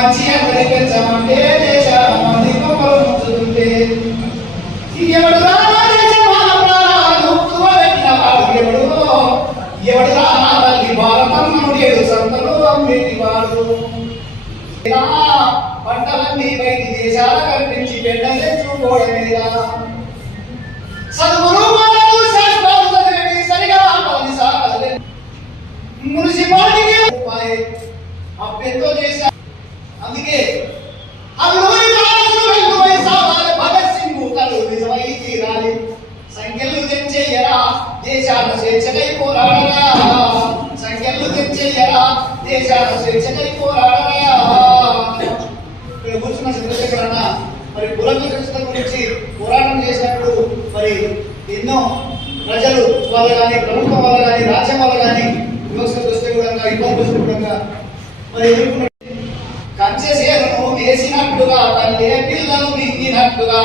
మంచిగా అందరి ఎవడు ఎవడురా తల్లి భారతమ్మను ఏడు అమ్మేటి వాడు. పంటలన్నీ బయటి దేశాల కనిపించి బిడ్డ తెచ్చుకోవడమేలా చదువులు మనలు సరిగా పని సాగలే మున్సిపాలిటీకి సంఖ్యలు దేశాల స్వేచ్ఛకై పోరాడరా ఇక్కడ కూర్చున్న చంద్రశేఖర్ అన్న మరి కులకృష్ణ గురించి పోరాటం చేసినప్పుడు మరి ఎన్నో ప్రజలు వాళ్ళ కానీ ప్రభుత్వం వల్ల కానీ రాజ్యం వల్ల కానీ వివక్ష దృష్టి కూడా ఇబ్బంది దృష్టి కూడా మరి ఎదుర్కొన్న వేసినట్టుగా తల్లి పిల్లలు మింగినట్టుగా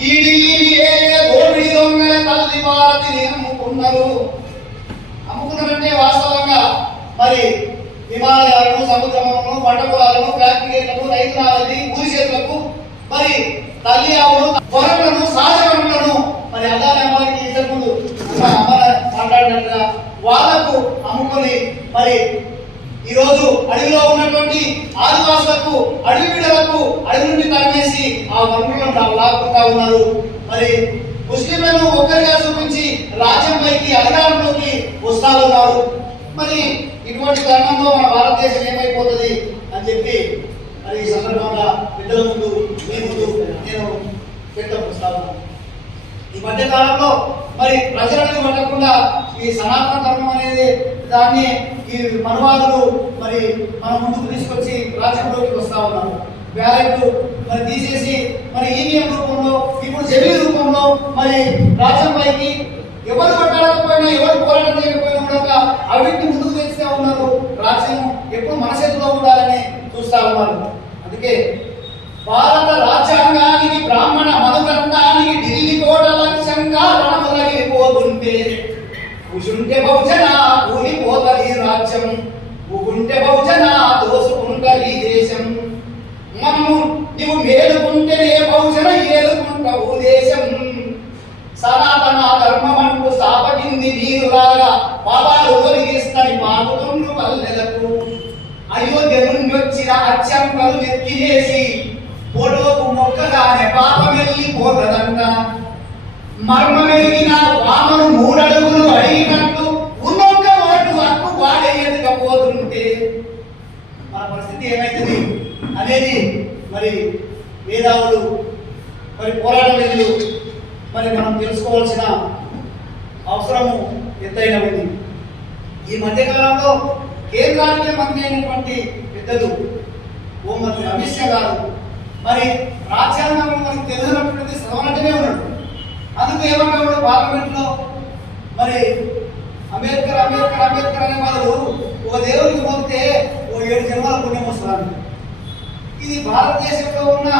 ఈ ఢిల్లీని ఏ దోపిడి దొంగల తల్లి భారతిని అమ్ముకున్నారు అమ్ముకున్నారంటే వాస్తవంగా మరి హిమాలయాలను సముద్రములను పంట ఫ్యాక్టరీలను రైతురాలని భూషేతులకు చేతులకు మరి తల్లి ఆవులు వరలను సహజ వనరులను మరి అల్లాని అమ్మాయికి ఇంతకుముందు అమ్మ మాట్లాడినట్టుగా వాళ్ళకు అమ్ముకొని మరి ఈ రోజు అడవిలో ఉన్నటువంటి ఆదివాసులకు అడవి బిడ్డలకు అడవి నుండి తరిమేసి ఆ వనరులను లాక్కుంటా ఉన్నారు. మరి ముస్లింలను ఒక్కరిగా చూపించి రాజ్యంపైకి అధికారంలోకి వస్తా ఉన్నారు. మరి ఇటువంటి తరుణంలో మన భారతదేశం ఏమైపోతుంది అని చెప్పి మరి ఈ సందర్భంగా పెద్దల ముందు మీ ముందు నేను వ్యక్తపరుస్తాను ఈ మధ్య కాలంలో మరి ప్రజలను పట్టకుండా ఈ సనాతన ధర్మం అనేది దాన్ని ఈ మనవాదులు మరి మన ముందుకు తీసుకొచ్చి రాజ్యంలోకి వస్తా ఉన్నారు. బ్యాలెట్లు మరి తీసేసి మరి ఈవీఎం రూపంలో ఇప్పుడు జమీ రూపంలో మరి రాజ్యం పైకి ఎవరు కొట్టాడకపోయినా ఎవరు పోరాటం చేయకపోయినా కూడా అవిటిని ముందుకు తెస్తే ఉన్నారు. రాజ్యం ఎప్పుడు మన చేతిలో ఉండాలని చూస్తారు ఉన్నారు. అందుకే భారత రాజ్యాంగానికి బ్రాహ్మణ మనుగ్రంథానికి ఢిల్లీ కోట లక్ష్యంగా రణములగిపోతుంటే కూచుంటే బహుజన కూలిపోతలి రాజ్యం. కూకుంటే బహుజన దోసుకుంటది దేశం. మమ్ము నీవు మేలుకుంటేనే బహుజన ఏలుకుంటావు దేశం. సనాతన ధర్మమంటూ స్థాపకింది నీరులాగా పాపాలు ఒలిగిస్తని పాపుతుండ్రు పల్లెలకు అయోధ్య నుండి వచ్చిన అత్యంతలు ఎత్తివేసి పొడవకు మొక్కగానే పాపం పోతదంట మర్మమెరిగిన వామను మూడడుగులు అడిగినట్టు ఉన్నొక్క ఓటు హక్కు వాడేయకపోతుంటే మన పరిస్థితి ఏమైతుంది? అనేది మరి మేధావులు మరి పోరాటం నిధులు మరి మనం తెలుసుకోవాల్సిన అవసరము ఎంతైనా ఉంది. ఈ మధ్యకాలంలో కేంద్రానికే మంత్రి అయినటువంటి పెద్దలు ఓ అమిత్ షా గారు మరి రాజ్యాంగంలో మనకు తెలిసినటువంటిది చదవనట్టునే ఉన్నాడు. అందుకు ఏమన్నా పార్లమెంట్ పార్లమెంట్లో మరి అంబేద్కర్ అంబేద్కర్ అంబేద్కర్ అనే వాళ్ళు ఒక దేవుడికి పోతే ఓ ఏడు జన్మల పుణ్యం వస్తున్నారు ఇది భారతదేశంలో ఉన్న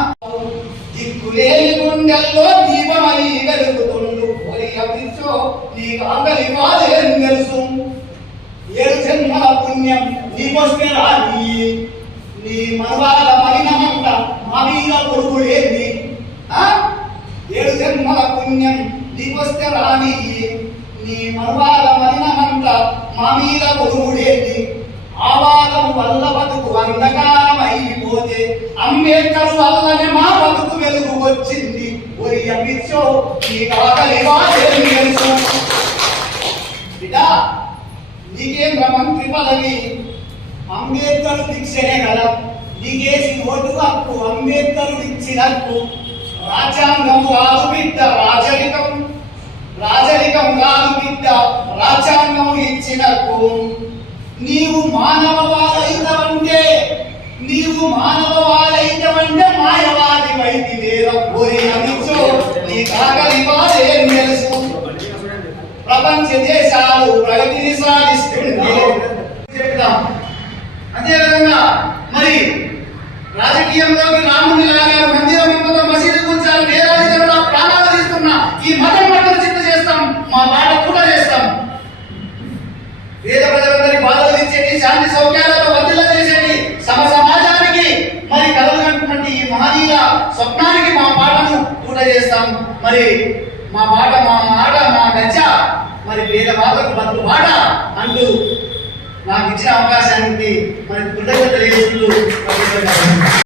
లేని గుండెల్లో దీపమై వెలుగుతుండు. ఓరి అభిచ్చో ఈ ఆకలి బాధేం తెలుసు? ఏడు జన్మల పుణ్యం నీకొస్తే రాని నీ మనవాళ్ళ మలినమంత మా మీద కొడుకుడేంది ఏడు జన్మల పుణ్యం నీకొస్తే రాని నీ మనవాళ్ళ మలినమంత మా మీద కొడుకుడేంది ఆవాదం వల్ల బతుకు అంధకారమైపోతే అయిపోతే అంబేద్కర్ వల్ల మా బతుకు వెలుగు వచ్చింది ఒరి తెలుసు? బిడ్డా నీకేం మంత్రి పదవి అంబేద్కర్ దీక్షనే కదా. నీకేసి ఓటు హక్కు. అంబేద్కర్ ఇచ్చిన హక్కు. రాజ్యాంగం కాదు బిడ్డ రాజరికం. రాజరికం కాదు బిడ్డ రాజ్యాంగం ఇచ్చిన హక్కు. నీవు మానవవాదైతవంటే నీవు మానవవాదైతవంటే మాయవాది వైద్య వేర అనిచో నీ తెలుసు ప్రపంచ దేశాలు ప్రగతిని సాధిస్తుంది చెప్తాం అదేవిధంగా మరి రాజకీయంలోకి రాముని లాగా మందిరం ముందు మసీదు కూర్చాలి వేలాది జనుల ప్రాణాలు తీస్తున్నా ఈ మతం పట్ల చింత చేస్తాం మా మాట కూడా చేస్తాం పేద ప్రజలందరి బాధలు ఇచ్చేటి శాంతి సౌఖ్యాలతో చేస్తాం. మరి మా బాట మా ఆట మా గచ్చ మరి పేద వాళ్ళకు బతుకు బాట అంటూ నాకు ఇచ్చిన అవకాశానికి మరి కృతజ్ఞతలు చేస్తూ